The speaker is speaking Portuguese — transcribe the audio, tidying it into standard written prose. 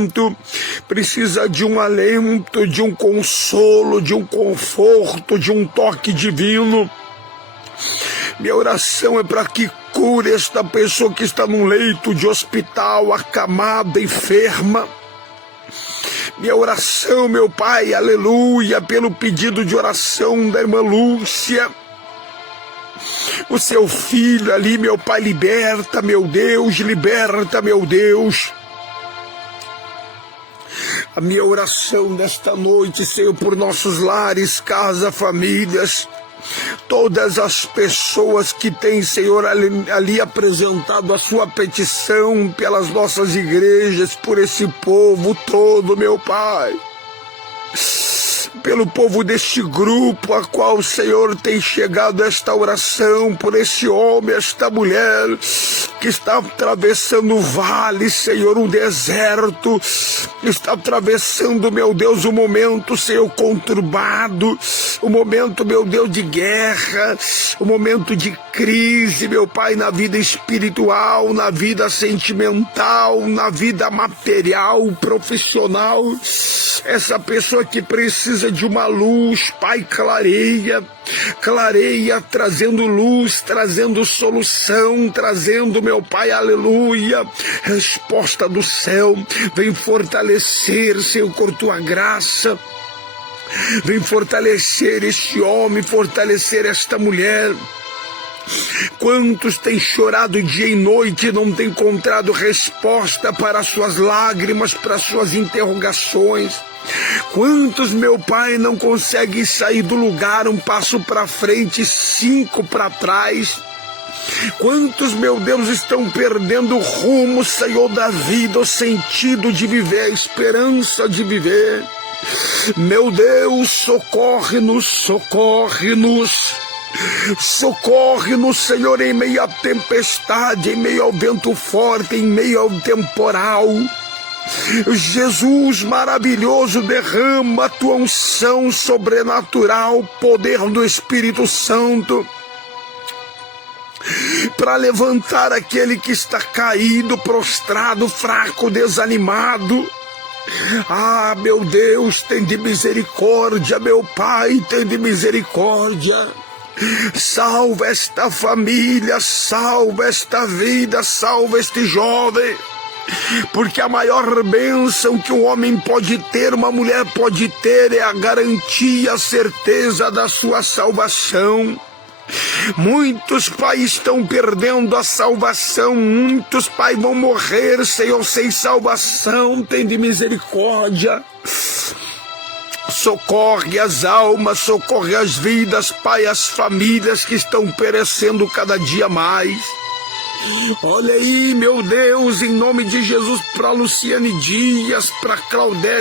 momento precisa de um alento, de um consolo, de um conforto, de um toque divino. Minha oração é para que cure esta pessoa que está num leito de hospital, acamada, enferma. Minha oração, meu Pai, aleluia, pelo pedido de oração da irmã Lúcia. O seu filho ali, meu Pai, liberta, meu Deus, liberta, meu Deus. A minha oração nesta noite, Senhor, por nossos lares, casa, famílias, todas as pessoas que têm, Senhor, ali apresentado a sua petição pelas nossas igrejas, por esse povo todo, meu Pai. Pelo povo deste grupo a qual o Senhor tem chegado esta oração, por esse homem, esta mulher que está atravessando o vale, Senhor, um deserto, está atravessando, meu Deus, um momento, Senhor, conturbado, um momento, meu Deus, de guerra, um momento de crise, meu Pai, na vida espiritual, na vida sentimental, na vida material, profissional. Essa pessoa que precisa de uma luz, Pai, clareia, trazendo luz, trazendo solução, trazendo, meu Pai, aleluia, resposta do céu. Vem fortalecer, Senhor, com tua graça. Vem fortalecer este homem, fortalecer esta mulher. Quantos têm chorado dia e noite e não têm encontrado resposta para suas lágrimas, para suas interrogações? Quantos, meu Pai, não conseguem sair do lugar, um passo para frente, 5 para trás? Quantos, meu Deus, estão perdendo o rumo, Senhor, da vida, o sentido de viver, a esperança de viver? Meu Deus, socorre-nos, socorre-nos. Socorre-nos, Senhor, em meio à tempestade, em meio ao vento forte, em meio ao temporal. Jesus maravilhoso, derrama a tua unção sobrenatural, poder do Espírito Santo, para levantar aquele que está caído, prostrado, fraco, desanimado. Ah, meu Deus, tem de misericórdia, meu Pai, tem de misericórdia. Salva esta família, salva esta vida, salva este jovem. Porque a maior bênção que um homem pode ter, uma mulher pode ter, é a garantia, a certeza da sua salvação. Muitos, Pai, estão perdendo a salvação. Muitos, Pai, vão morrer, Senhor, sem salvação. Tem de misericórdia. Socorre as almas, socorre as vidas, Pai, as famílias que estão perecendo cada dia mais. Olha aí, meu Deus, em nome de Jesus, para Luciane Dias, para Claudete.